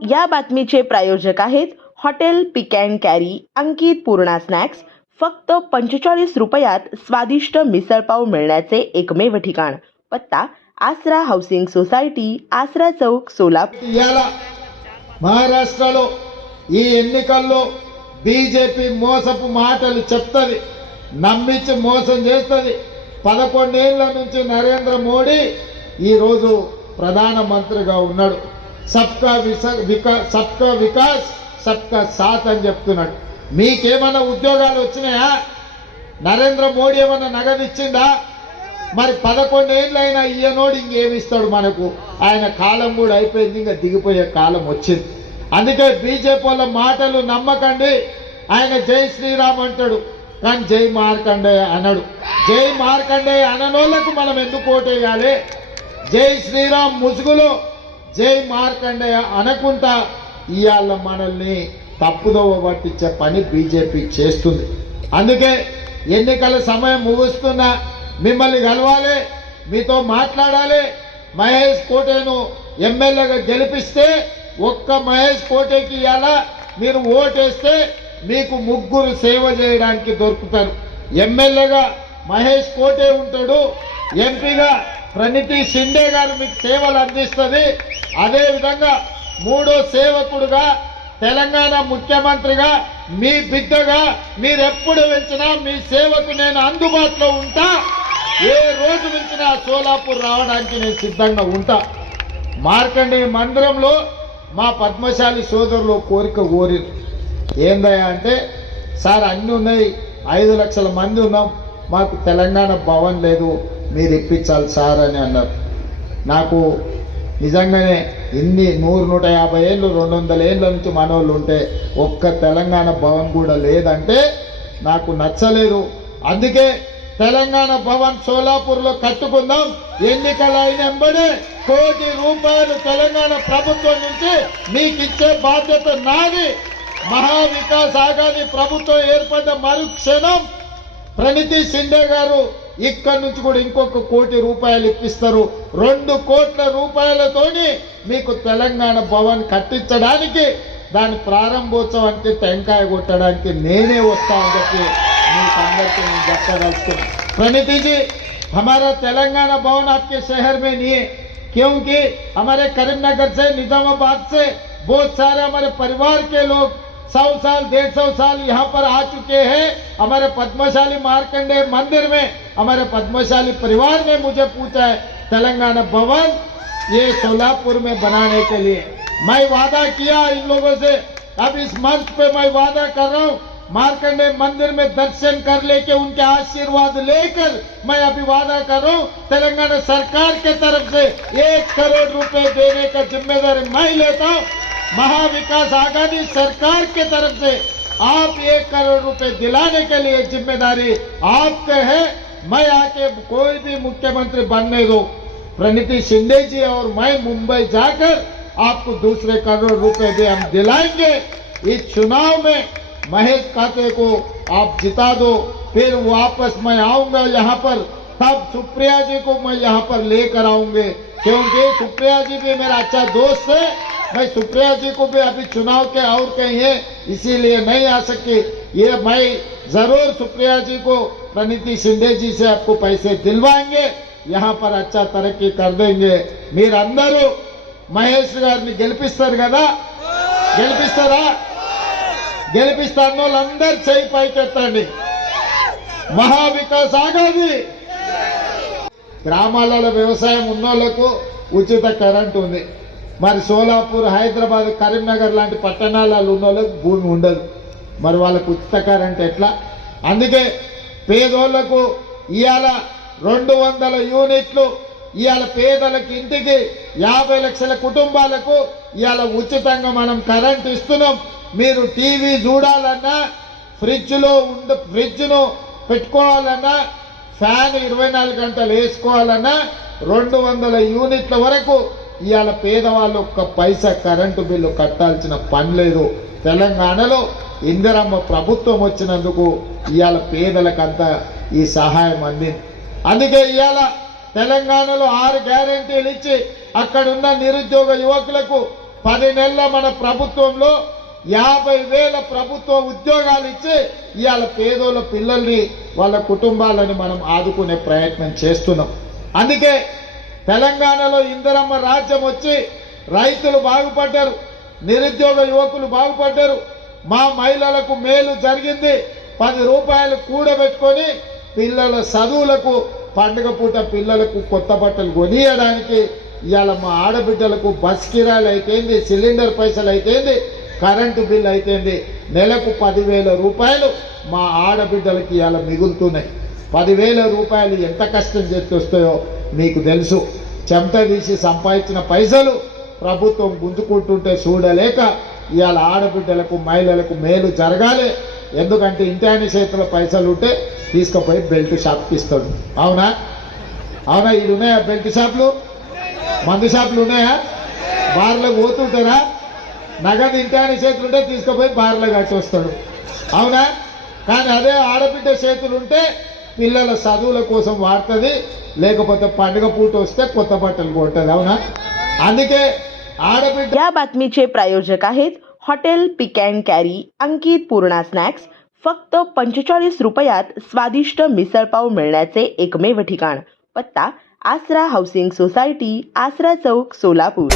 या बातमीचे प्रायोजक आहेत hotel pick and carry Ankit Purna snacks. फक्त 45 रुपयात स्वादिष्ट मिसळपाव मिळण्याचे एकमेव ठिकाण. पत्ता ఆసరా హౌసింగ్ సొసైటీ, ఆసరా చౌక్, సోలాపూర్. ఇవాళ మహారాష్ట్రలో ఈ ఎన్నికల్లో బీజేపీ మోసపు మాటలు చెప్తుంది, నమ్మించి మోసం చేస్తుంది. 11 ఏళ్ల నుంచి నరేంద్ర మోడీ ఈరోజు ప్రధానమంత్రిగా ఉన్నాడు. సబ్కా వికాస్ సబ్కా సాత్ అని చెప్తున్నాడు. మీకేమన్నా ఉద్యోగాలు వచ్చినాయా? నరేంద్ర మోడీ ఏమన్నా నగదు ఇచ్చిందా? మరి 11 ఏళ్ళైనా ఈయనోడు ఇంకేమిస్తాడు మనకు? ఆయన కాలం కూడా అయిపోయింది, ఇంకా దిగిపోయే కాలం వచ్చింది. అందుకే బీజేపీ వాళ్ళ మాటలు నమ్మకండి. ఆయన జై శ్రీరామ్ అంటాడు కానీ జై మార్కండేయ అనడు. జై మార్కండేయ అననోళ్లకు మనం ఎందుకు ఓటేయాలి? జై శ్రీరామ్ ముసుగులో జై మార్కండేయ అనకుంటా ఇవాళ మనల్ని తప్పుదోవ పట్టించే పని బీజేపీ చేస్తుంది. అందుకే ఎన్నికల సమయం ముగుస్తున్నా మిమ్మల్ని కలవాలి, మీతో మాట్లాడాలి. మహేష్ కోటేను ఎమ్మెల్యేగా గెలిపిస్తే ఒక్క మహేష్ కోటేకి ఇవాళ మీరు ఓటేస్తే మీకు 3 సేవ చేయడానికి దొరుకుతారు. ఎమ్మెల్యేగా మహేష్ కోటే ఉంటాడు, ఎంపీగా ప్రణితి షిండే గారు మీకు సేవలు అందిస్తుంది. అదేవిధంగా 3వ సేవకుడుగా తెలంగాణ ముఖ్యమంత్రిగా మీ బిడ్డగా మీరెప్పుడు వెంచినా మీ సేవకు నేను అందుబాటులో ఉంటా. ఏ రోజు వెంచినా సోలాపూర్ రావడానికి నేను సిద్ధంగా ఉంటా. మార్కండేయ మందిరంలో మా పద్మశాలి సోదరులు కోరిక కోరిరు. ఏందయ్యా అంటే, సార్ అన్నీ ఉన్నాయి, 5 లక్షల మంది ఉన్నాం, మాకు తెలంగాణ భవన్ లేదు, మీరు ఇప్పించాలి సార్ అని అన్నారు. నాకు నిజంగానే ఇన్ని 100-150 ఏళ్ళు 200 ఏళ్ళ నుంచి మనోళ్ళు ఉంటే ఒక్క తెలంగాణ భవన్ కూడా లేదంటే నాకు నచ్చలేదు. అందుకే తెలంగాణ భవన్ సోలాపూర్లో కట్టుకుందాం. ఎన్నికలు అయిన వెంబడే ₹1 కోటి తెలంగాణ ప్రభుత్వం నుంచి మీకు ఇచ్చే బాధ్యత నాది. మహావికాస్ ఆగాది ప్రభుత్వం ఏర్పడ్డ మరుక్షణం ప్రణితి షిండే గారు ఇక్కడి నుంచి కూడా ఇంకొక ₹1 కోటి ఇప్పిస్తారు. ₹2 కోట్లతోని మీకు తెలంగాణ భవన్ కట్టించడానికి, దాని ప్రారంభోత్సవానికి టెంకాయ కొట్టడానికి నేనే వస్తానని చెప్పి మీకు అందరికీ నేను చెప్పదలుచుకున్నా. प्रणीति जी, हमारा तेलंगाना भवन आपके शहर में नहीं है, क्योंकि हमारे करीमनगर से, निजामाबाद से बहुत सारे हमारे परिवार के लोग 100 साल 150 साल यहाँ पर आ चुके हैं. हमारे पद्मशाली मार्कंडेय मंदिर में हमारे पद्मशाली परिवार ने मुझे पूछा है तेलंगाना भवन ये सोलापुर में बनाने के लिए. मैं वादा किया इन लोगों से, अब इस मंच पे मैं वादा कर रहा हूँ, मार्कंडेय मंदिर में दर्शन कर लेके उनके आशीर्वाद लेकर मैं अभी वादा कर रहा हूँ, तेलंगाना सरकार के तरफ से 1 करोड़ रुपए देने का जिम्मेदारी मैं लेता हूँ. महाविकास आघाड़ी सरकार के तरफ से आप 1 करोड़ रुपए दिलाने के लिए जिम्मेदारी आपके है. मैं आके कोई भी मुख्यमंत्री बनने दो, प्रणिति शिंदे जी और मैं मुंबई जाकर आपको 2 करोड़ रुपए भी हम दिलाएंगे. इस चुनाव में महेश काते को आप जिता दो, फिर वापस मैं आऊंगा यहाँ पर, तब सुप्रिया जी को मैं यहाँ पर लेकर आऊंगे, क्योंकि सुप्रिया जी भी मेरा अच्छा दोस्त है. मैं सुप्रिया जी को भी अभी चुनाव के और कहीं है इसीलिए नहीं आ सकी. ये मैं जरूर सुप्रिया जी को प्रणिति शिंदे जी से आपको पैसे दिलवाएंगे, यहाँ पर अच्छा तरक्की कर देंगे. మీరందరూ మహేష్ గారిని గెలిపిస్తారు కదా, గెలిపిస్తారా? గెలిపిస్తాను వాళ్ళందరూ చేయి పైకెత్తండి. మహావికాస్ ఆగాది. గ్రామాలలో వ్యవసాయం ఉన్నోళ్లకు ఉచిత కరెంట్ ఉంది. మరి సోలాపూర్, హైదరాబాద్, కరీంనగర్ లాంటి పట్టణాలలో ఉన్నోళ్ళకు భూమి ఉండదు, మరి వాళ్ళకు ఉచిత కరెంట్ ఎట్లా? అందుకే పేదోళ్లకు ఇవాళ 200 యూనిట్లు, ఇవాళ పేదలకు ఇంటికి 50 లక్షల కుటుంబాలకు ఇవాళ ఉచితంగా మనం కరెంట్ ఇస్తున్నాం. మీరు టీవీ చూడాలన్నా, ఫ్రిడ్జ్ను పెట్టుకోవాలన్నా, ఫ్యాన్ 24 గంటలు వేసుకోవాలన్నా 200 యూనిట్ల వరకు ఇవాళ పేదవాళ్ళు ఒక్క పైసా కరెంటు బిల్లు కట్టాల్సిన పని లేదు. తెలంగాణలో ఇందిరమ్మ ప్రభుత్వం వచ్చినందుకు ఇవాళ పేదలకంతా ఈ సహాయం అందింది. అందుకే ఇవాళ తెలంగాణలో 6 గ్యారెంటీలు ఇచ్చి అక్కడున్న నిరుద్యోగ యువకులకు 10 నెలల మన ప్రభుత్వంలో 50,000 ప్రభుత్వ ఉద్యోగాలు ఇచ్చి ఇవాళ పేదోళ్ళ పిల్లల్ని వాళ్ళ కుటుంబాలని మనం ఆదుకునే ప్రయత్నం చేస్తున్నాం. అందుకే తెలంగాణలో ఇందిరమ్మ రాజ్యం వచ్చి రైతులు బాగుపడ్డారు, నిరుద్యోగ యువకులు బాగుపడ్డారు, మా మహిళలకు మేలు జరిగింది. 10 రూపాయలు కూడబెట్టుకొని పిల్లల చదువులకు పండుగ పూట పిల్లలకు కొత్త బట్టలు కొనియడానికి ఇవాళ మా ఆడబిడ్డలకు బస్ కిరాయిలు అయితేంది, సిలిండర్ పైసలు అయితేంది, కరెంటు బిల్లు అయితేంది, నెలకు 10,000 రూపాయలు మా ఆడబిడ్డలకి ఇవాళ మిగులుతున్నాయి. 10,000 రూపాయలు ఎంత కష్టం చేసి వస్తాయో మీకు తెలుసు. చెమట తీసి సంపాదించిన పైసలు ప్రభుత్వం గుంజుకుంటుంటే చూడలేక ఇవాళ ఆడబిడ్డలకు మహిళలకు మేలు జరగాలి. ఎందుకంటే ఇంటాయన చేతిలో పైసలు ఉంటే తీసుకుపోయి బెల్ట్ షాప్కి ఇస్తాడు. అవునా అవునా? ఇది ఉన్నాయా బెల్ట్ షాపులు, మందు షాపులు ఉన్నాయా? బార్లకు పోతుంటారా? నగదు ఇంటాయన చేతులు ఉంటే తీసుకుపోయి బార్లో కట్టి వస్తాడు. అవునా? కానీ అదే ఆడబిడ్డ చేతులు ఉంటే పిల్లల చదువుల కోసం వాడుతుంది, లేకపోతే పండుగ పూట వస్తే కొత్త బట్టలు కొంటుంది. అవునా? అందుకే आडबिड्ड या बातमीचे प्रायोजक आहेत hotel pick and carry Ankit Purna snacks. फक्त 45 रुपयात स्वादिष्ट मिसळपाव मिळण्याचे एकमेव ठिकाण. पत्ता आसरा हाऊसिंग सोसायटी, आसरा चौक, सोलापूर.